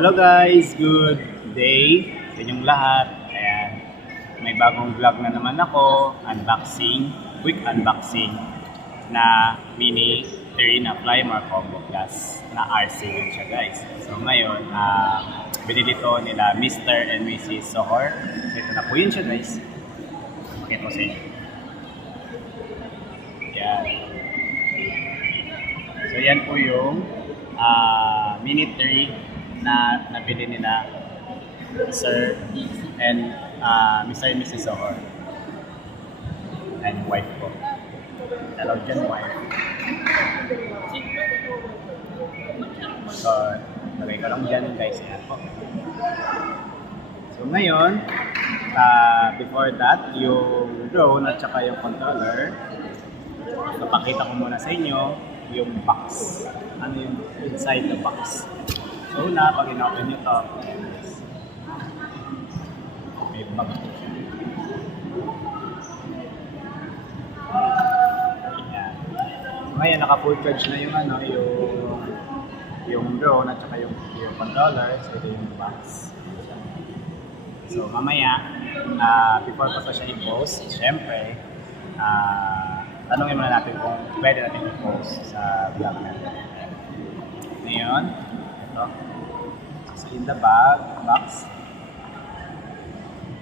Hello guys, good day sa inyong lahat. Ayan, may bagong vlog na naman ako, unboxing, quick unboxing na Mini 3 na Flymar Combo Plus na RC yun siya guys. So ngayon, binili to nila Mr. and Mrs. Sohor. So ito na po yun siya guys. Pakita ko sa inyo. Yan. So yan po yung Mini 3 na nabili nila Sir and Mr. and Mrs. Sohor and wife ko. Hello dyan, wife. So, lagay ko lang dyan guys. Yan po. So ngayon, before that, yung drone at saka yung controller, napakita ko muna sa inyo yung box. Ano yung inside the box. So una, pag in-open nyo to, may bag po siya. Ayan. Ngayon, naka-full charge na yung yung drone at saka yung controller. So ito yung box. So mamaya, before ko siya i-post, syempre, tanungin muna natin kung pwede natin i-post sa vlog natin. Ngayon, ito. So in the box.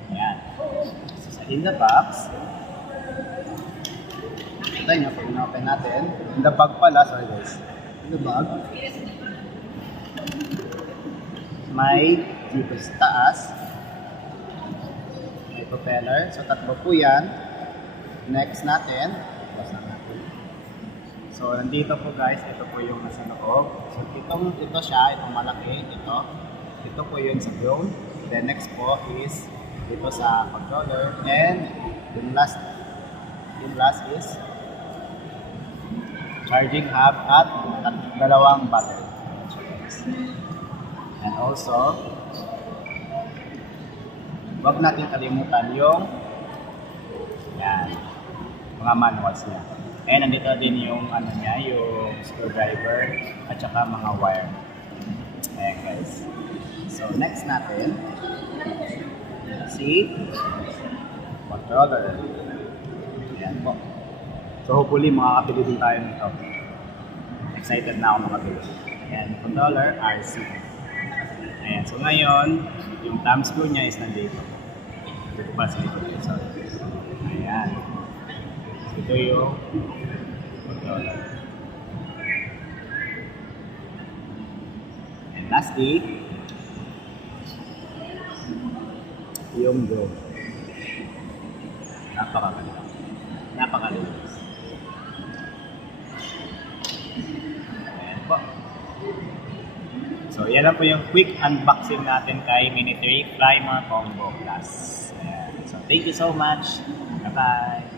Ayan. So in the box, ito nyo, pag in-open natin, in the bag pala, sorry guys, in the bag, may dito sa taas, may propeller, so tatlo po yan. Next natin, so nandito po guys, ito po yung nasa loob. So ito siya, itong malaki, ito po yun sa drone. Then next po is dito sa controller, and yung last is charging hub at dalawang battery. And also, wag natin kalimutan yung mga manuals niya. And nandito din yung yung screwdriver at saka mga wire. Ayan guys. So next natin, si controller. Ayan po. So hopefully makakabili din tayo nito. Excited na ako makabili. Ayan, controller RC. Ayan, so ngayon, yung thumb screw niya is nandito. Dito pa sa dito. Ayan. Ito yung controller. And lastly, yung drone. Napakalinis. Ayan po. So, yan lang po yung quick unboxing natin kay Mini 3 Flymar Combo Plus. Ayan. So, thank you so much. Bye-bye.